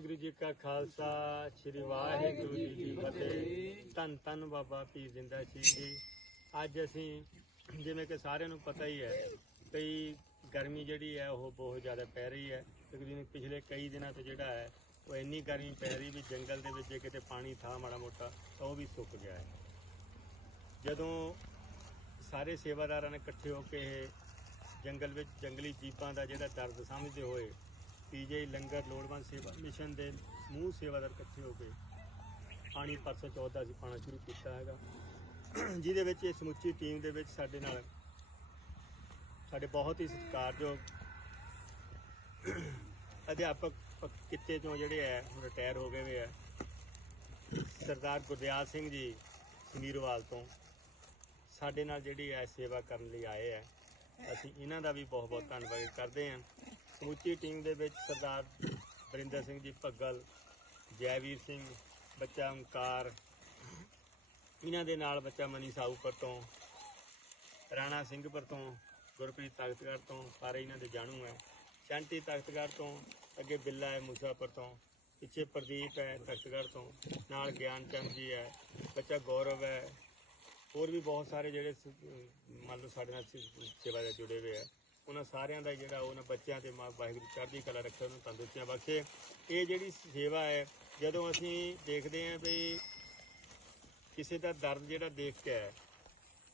ਵਾਹਿਗੁਰੂ ਜੀ ਕਾ ਖਾਲਸਾ, ਸ੍ਰੀ ਵਾਹਿਗੁਰੂ ਜੀ ਕੀ ਫਤਿਹ। ਧੰਨ ਧੰਨ ਬਾਬਾ ਪੀਰ ਜਿੰਦਾ ਸਿੰਘ ਜੀ। ਅੱਜ ਅਸੀਂ, ਜਿਵੇਂ ਕਿ ਸਾਰਿਆਂ ਨੂੰ ਪਤਾ ਹੀ ਹੈ, ਕਈ ਗਰਮੀ ਜਿਹੜੀ ਹੈ, ਉਹ ਬਹੁਤ ਜ਼ਿਆਦਾ ਪੈ ਰਹੀ ਹੈ। ਤਕਰੀਬਨ ਪਿਛਲੇ ਕਈ ਦਿਨਾਂ ਤੋਂ ਜਿਹੜਾ ਹੈ, ਉਹ ਇੰਨੀ ਗਰਮੀ ਪੈ ਰਹੀ ਵੀ ਜੰਗਲ ਦੇ ਵਿੱਚ ਜੇ ਕਿਤੇ ਪਾਣੀ ਥਾ ਮਾੜਾ ਮੋਟਾ ਤਾਂ ਉਹ ਵੀ ਸੁੱਕ ਗਿਆ ਹੈ। ਜਦੋਂ ਸਾਰੇ ਸੇਵਾਦਾਰਾਂ ਨੇ ਇਕੱਠੇ ਹੋ ਕੇ ਇਹ ਜੰਗਲ ਵਿੱਚ ਜੰਗਲੀ ਜੀਵਾਂ ਦਾ ਜਿਹੜਾ ਦਰਦ ਸਮਝਦੇ ਹੋਏ ਪੀਜੇ, ਲੰਗਰ, ਲੋੜਵੰਦ ਸੇਵਾ, ਮਿਸ਼ਨ ਦੇ ਸਮੂਹ ਸੇਵਾਦਾਰ ਇਕੱਠੇ ਹੋ ਕੇ ਪਾਣੀ ਪਰਸੋਂ ਚੌਥ ਅਸੀਂ ਪਾਣਾ ਸ਼ੁਰੂ ਕੀਤਾ ਹੈਗਾ। ਜਿਹਦੇ ਵਿੱਚ ਇਹ ਸਮੁੱਚੀ ਟੀਮ ਦੇ ਵਿੱਚ ਸਾਡੇ ਨਾਲ ਸਾਡੇ ਬਹੁਤ ਹੀ ਸਤਿਕਾਰਯੋਗ ਅਧਿਆਪਕ ਕਿੱਤੇ ਤੋਂ ਜਿਹੜੇ ਹੈ, ਹੁਣ ਰਿਟਾਇਰ ਹੋ ਗਏ ਵੇ ਹੈ ਸਰਦਾਰ ਗੁਰਦਿਆਲ ਸਿੰਘ ਜੀ ਸਮੀਰਵਾਲ ਤੋਂ ਸਾਡੇ ਨਾਲ ਜਿਹੜੀ ਹੈ ਸੇਵਾ ਕਰਨ ਲਈ ਆਏ ਹੈ ਅਸੀਂ ਇਹਨਾਂ ਦਾ ਵੀ ਬਹੁਤ ਬਹੁਤ ਧੰਨਵਾਦ ਕਰਦੇ ਹਾਂ। ਸਮੁੱਚੀ ਟੀਮ ਦੇ ਵਿੱਚ ਸਰਦਾਰ ਬਰਿੰਦਰ ਸਿੰਘ ਜੀ ਭੱਗਲ, ਜੈਵੀਰ ਸਿੰਘ, ਬੱਚਾ ਓਮਕਾਰ, ਇਹਨਾਂ ਦੇ ਨਾਲ ਬੱਚਾ ਮਨੀ ਸਾਊਪਰ ਤੋਂ, ਰਾਣਾ ਸਿੰਘਪੁਰ ਤੋਂ, ਗੁਰਪ੍ਰੀਤ ਤਖਤਗੜ੍ਹ ਤੋਂ, ਸਾਰੇ ਇਹਨਾਂ ਦੇ ਜਾਣੂ ਹੈ। ਸ਼ਾਂਤੀ ਤਖਤਗੜ੍ਹ ਤੋਂ, ਅੱਗੇ ਬਿੱਲਾ ਹੈ ਮੂਸਾਪੁਰ ਤੋਂ, ਪਿੱਛੇ ਪ੍ਰਦੀਪ ਹੈ, ਤਖਤਗੜ੍ਹ ਤੋਂ, ਨਾਲ ਗਿਆਨ ਚੰਦ ਜੀ ਹੈ, ਬੱਚਾ ਗੌਰਵ ਹੈ। ਹੋਰ ਵੀ ਬਹੁਤ ਸਾਰੇ ਜਿਹੜੇ ਮੰਨ ਲਓ ਸਾਡੇ ਨਾਲ ਸੇਵਾ ਦੇ ਜੁੜੇ ਹੋਏ ਆ ਉਹਨਾਂ ਸਾਰਿਆਂ ਦਾ ਜਿਹੜਾ ਉਹਨਾਂ ਬੱਚਿਆਂ ਤੇ ਮਾਂ ਵਾਹਿਗੁਰੂ ਚੜ੍ਹਦੀ ਕਲਾ ਰੱਖੇ ਉਹਨੂੰ ਤੰਦਰੁਸਤੀਆਂ ਬਖਸ਼ੇ। ਇਹ ਜਿਹੜੀ ਸੇਵਾ ਹੈ ਜਦੋਂ ਅਸੀਂ ਦੇਖਦੇ ਹਾਂ ਵੀ ਕਿਸੇ ਦਾ ਦਰਦ ਜਿਹੜਾ ਦੇਖ ਕੇ ਹੈ,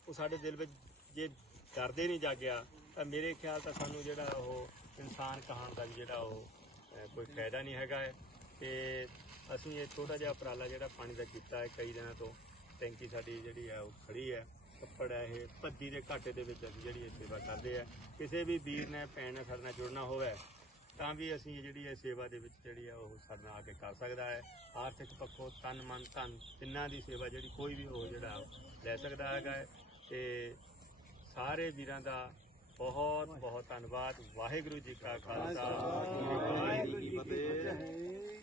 ਉਹ ਸਾਡੇ ਦਿਲ ਵਿੱਚ ਜੇ ਡਰਦੇ ਨਹੀਂ ਜਾਗਿਆ ਤਾਂ ਮੇਰੇ ਖਿਆਲ ਤਾਂ ਸਾਨੂੰ ਜਿਹੜਾ ਉਹ ਇਨਸਾਨ ਕਹਾਣ ਦਾ ਵੀ ਜਿਹੜਾ ਉਹ ਕੋਈ ਫਾਇਦਾ ਨਹੀਂ ਹੈਗਾ ਹੈ। ਤੇ ਅਸੀਂ ਇਹ ਛੋਟਾ ਜਿਹਾ ਉਪਰਾਲਾ ਜਿਹੜਾ ਪਾਣੀ ਦਾ ਕੀਤਾ ਹੈ ਕਈ ਦਿਨਾਂ ਤੋਂ ਟੈਂਕੀ ਸਾਡੀ ਜਿਹੜੀ ਹੈ ਉਹ ਖੜੀ ਹੈ। ਕੱਪੜ ਹੈ ਇਹ, ਭੱਦੀ ਦੇ ਘਾਟੇ ਦੇ ਵਿੱਚ ਅਸੀਂ ਜਿਹੜੀ ਇਹ ਸੇਵਾ ਕਰਦੇ ਆ। ਕਿਸੇ ਵੀ ਵੀਰ ਨੇ, ਭੈਣ ਨੇ ਸਾਡੇ ਨਾਲ ਜੁੜਨਾ ਹੋਵੇ, ਤਾਂ ਵੀ ਅਸੀਂ ਜਿਹੜੀ ਹੈ ਸੇਵਾ ਦੇ ਵਿੱਚ ਜਿਹੜੀ ਹੈ ਉਹ ਸਾਡੇ ਨਾਲ ਆ ਕੇ ਕਰ ਸਕਦਾ ਹੈ। ਆਰਥਿਕ ਪੱਖੋਂ ਤਨ ਮਨ ਧਨ ਤਿੰਨਾਂ ਦੀ ਸੇਵਾ ਜਿਹੜੀ ਕੋਈ ਵੀ ਉਹ ਜਿਹੜਾ ਲੈ ਸਕਦਾ ਹੈਗਾ ਹੈ। ਤੇ ਸਾਰੇ ਵੀਰਾਂ ਦਾ ਬਹੁਤ ਬਹੁਤ ਧੰਨਵਾਦ। ਵਾਹਿਗੁਰੂ ਜੀ ਕਾ ਖਾਲਸਾ। ਵਾਹਿਗੁਰੂ ਜੀ ਕੀ ਫਤਿਹ।